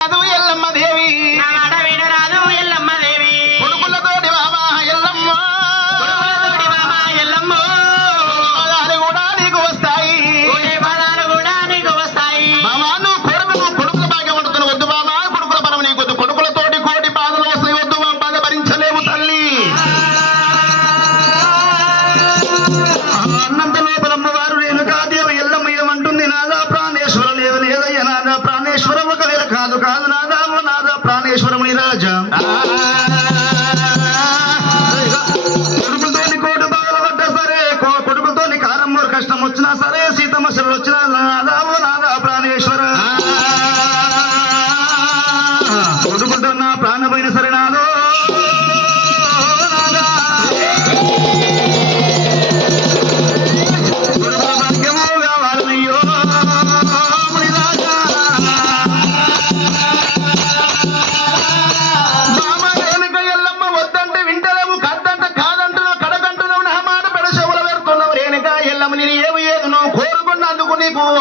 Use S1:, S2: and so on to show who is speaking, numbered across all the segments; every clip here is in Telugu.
S1: రాదు ఎల్లమ్మ దేవి. వచ్చినా సరే సీతమ్మ శివుడు వచ్చినా రాధా రాధా ప్రాణేశ్వర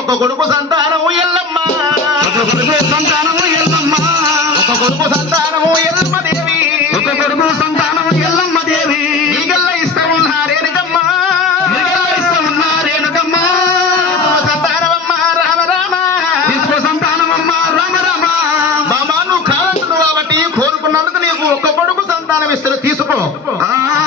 S1: ఒక కొడుకు సంతానము ఎల్లమ్మ. ఒక కొడుకు సంతానము ఎల్లమ్మ. ఒక కొడుకు సంతానము ఎల్లమ్మ దేవి ఒక కొడుకు సంతానము ఎల్లమ్మ దేవి నీకెల్ల ఇష్టమున్నా రేణుకమ్మ నీకెల్ల ఇష్టమున్నా రేణుకమ్మ సంతానమమ్మ రామ రామ. తీసుకో సంతానమమ్మ రామ రామ. బాబా నువ్వు కాబట్టి కోరుకున్నందుకు నీకు ఒక్క కొడుకు సంతానం ఇస్తారు తీసుకో. మరి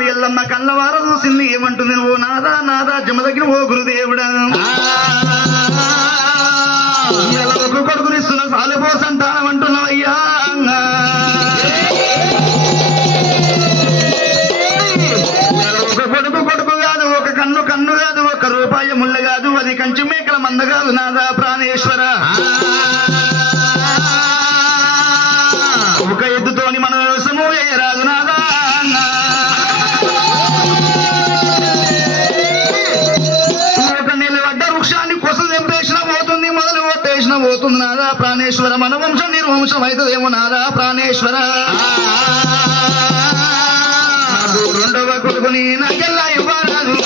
S1: దేవి ఎల్లమ్మ కళ్ళవార చూసింది. ఏమంటుంది ఓ నాదా నాదా జమ దగ్గర ఓ గురుదేవుడా. కొడుకునిస్తున్న సాలిపో సంతానం అంటున్నావయ్యా. కొడుకు కొడుకు కాదు ఒక కన్ను కన్ను కాదు ఒక రూపాయి ముళ్ళ కాదు అది కంచి మేకల మంద కాదు నాదా ప్రాణేశ్వర. ఒక ఎద్దుతోని మన ప్రాణేశ్వర మన వంశం నిర్వంశం అవుతుందేమో నాదా ప్రాణేశ్వర. రెండవ కొడుకుని నాకెల్లా ఇవ్వరాదు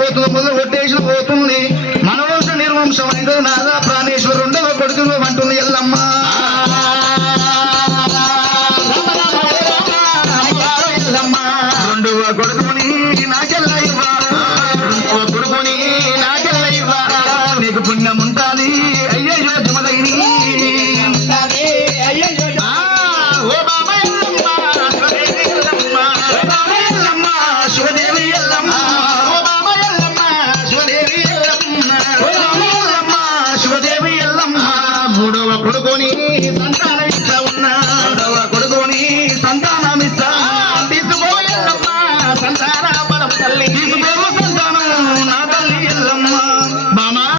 S1: పోతుంది నాకెల్లా కొట్టేసిన పోతుంది. నారాయణుడు నాదా ప్రాణేశ్వరుండవ కొడుకును అంటుంది ఎల్లమ్మ. రెండవ కొడుకుని నాకెల్ల ఇవ్వ కొడుకుని నాకెల్ల ఇవ్వ నీకు పుణ్యము కొడుకుని సంతానం